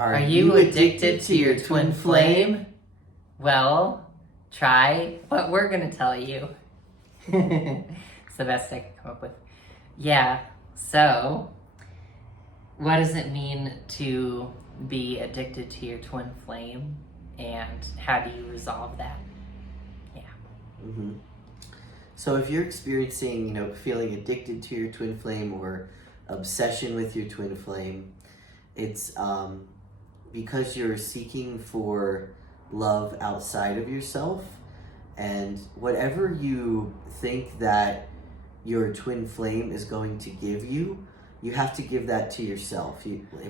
Are you addicted to your twin flame? Well, try what we're going to tell you. It's the best I can come up with. Yeah, so what does it mean to be addicted to your twin flame, and how do you resolve that? Yeah. Mm-hmm. So if you're experiencing, feeling addicted to your twin flame or obsession with your twin flame, it's because you're seeking for love outside of yourself, and whatever you think that your twin flame is going to give you, you have to give that to yourself.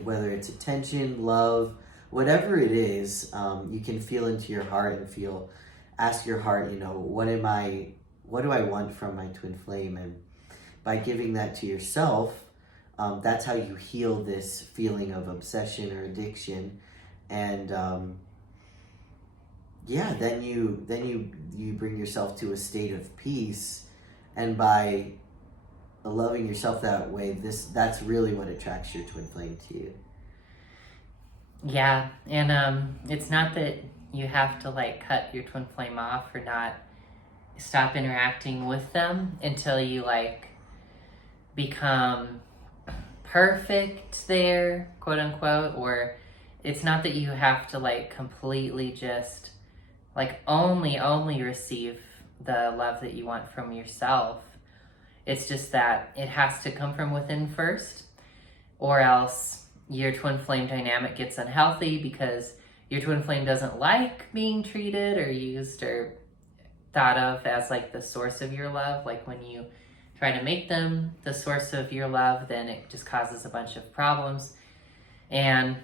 Whether it's attention, love, whatever it is, you can feel into your heart and ask your heart, what do I want from my twin flame? And by giving that to yourself, that's how you heal this feeling of obsession or addiction. And then you bring yourself to a state of peace, and by loving yourself that way, that's really what attracts your twin flame to you. Yeah, and it's not that you have to cut your twin flame off or not stop interacting with them until you become perfect there, quote unquote, or it's not that you have to completely just only receive the love that you want from yourself. It's just that it has to come from within first, or else your twin flame dynamic gets unhealthy because your twin flame doesn't like being treated or used or thought of as the source of your love. When you try to make them the source of your love, then it just causes a bunch of problems. And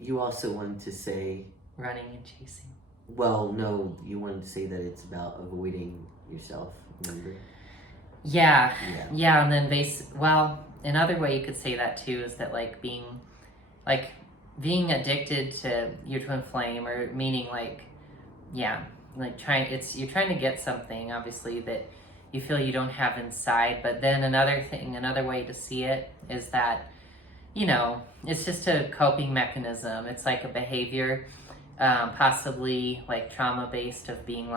you also wanted to say running and chasing. Well, no, you wanted to say that it's about avoiding yourself, remember? Yeah, and then another way you could say that too is that being addicted to your twin flame, or meaning you're trying to get something obviously that you feel you don't have inside. But then another way to see it is that it's just a coping mechanism. It's a behavior, possibly trauma based, of being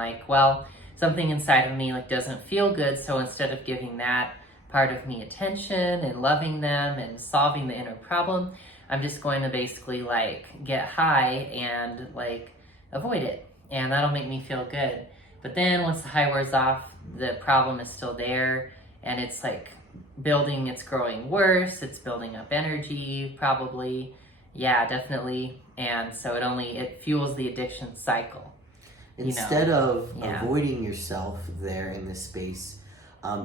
something inside of me doesn't feel good, so instead of giving that part of me attention and loving them and solving the inner problem, I'm just going to basically get high and avoid it, and that'll make me feel good. But then once the high wears off, the problem is still there, and it's it's growing worse, it's building up energy, probably. Yeah, definitely. And so it fuels the addiction cycle. Instead of avoiding yourself there in this space,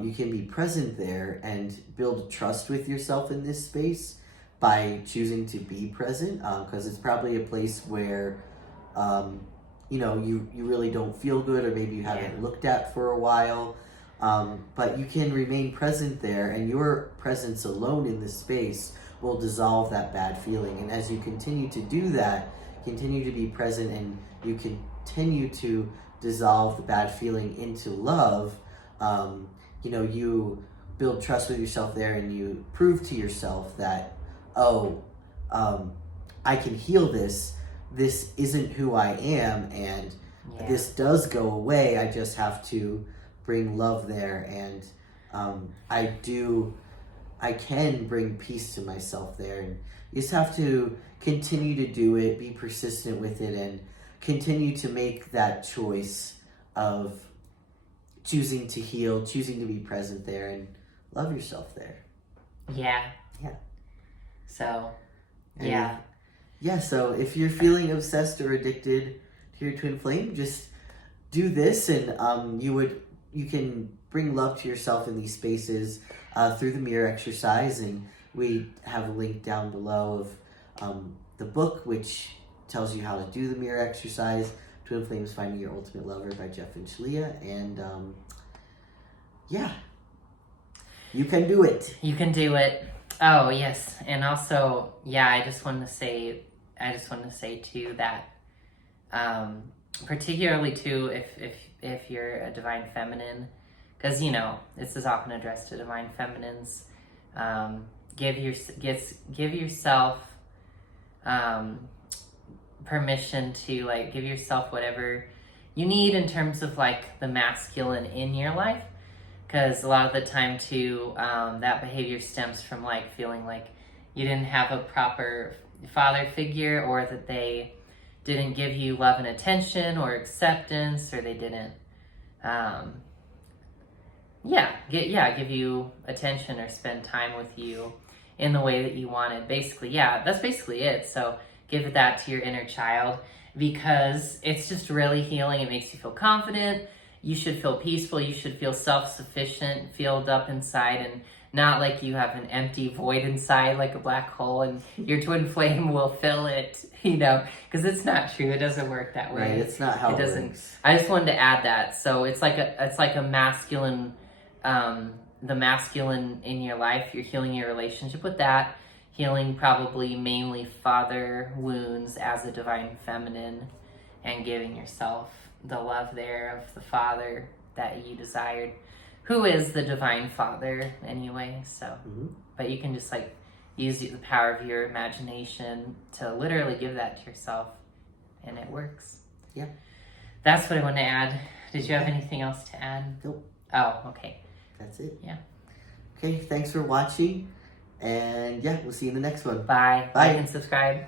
you can be present there and build trust with yourself in this space by choosing to be present, because it's probably a place where you really don't feel good, or maybe you haven't looked at for a while, but you can remain present there, and your presence alone in this space will dissolve that bad feeling. And as you continue to do that, continue to be present, and you continue to dissolve the bad feeling into love, you build trust with yourself there, and you prove to yourself that, I can heal this. This isn't who I am, and this does go away. I just have to bring love there, and I can bring peace to myself there. And you just have to continue to do it, be persistent with it, and continue to make that choice of choosing to heal, choosing to be present there, and love yourself there. Yeah. So, so if you're feeling obsessed or addicted to your twin flame, just do this, and you can bring love to yourself in these spaces through the mirror exercise. And we have a link down below of the book, which tells you how to do the mirror exercise, Twin Flames Finding Your Ultimate Lover by Jeff and Shalia. And you can do it. You can do it. Oh, yes. And also, I just wanted to say too that particularly too if you're a divine feminine, because this is often addressed to divine feminines, give yourself permission to like give yourself whatever you need in terms of like the masculine in your life, because a lot of the time too, that behavior stems from like feeling like you didn't have a proper father figure, or that they didn't give you love and attention or acceptance, or they didn't give you attention or spend time with you in the way that you wanted. Basically, that's basically it. So give that to your inner child, because it's just really healing. It makes you feel confident. You should feel peaceful. You should feel self-sufficient, filled up inside, and not like you have an empty void inside like a black hole and your twin flame will fill it, because it's not true. It doesn't work that way. Right, it's not how it doesn't works. I just wanted to add that. So it's like a masculine, the masculine in your life. You're healing your relationship with that, healing probably mainly father wounds as a divine feminine, and giving yourself the love there of the father that you desired, who is the divine father anyway. So, but you can just like use the power of your imagination to literally give that to yourself, and it works. Yeah. That's what I want to add. Did you have anything else to add? Nope. Oh, okay. That's it. Yeah. Okay, thanks for watching, and we'll see you in the next one. Bye. Bye. Like and subscribe.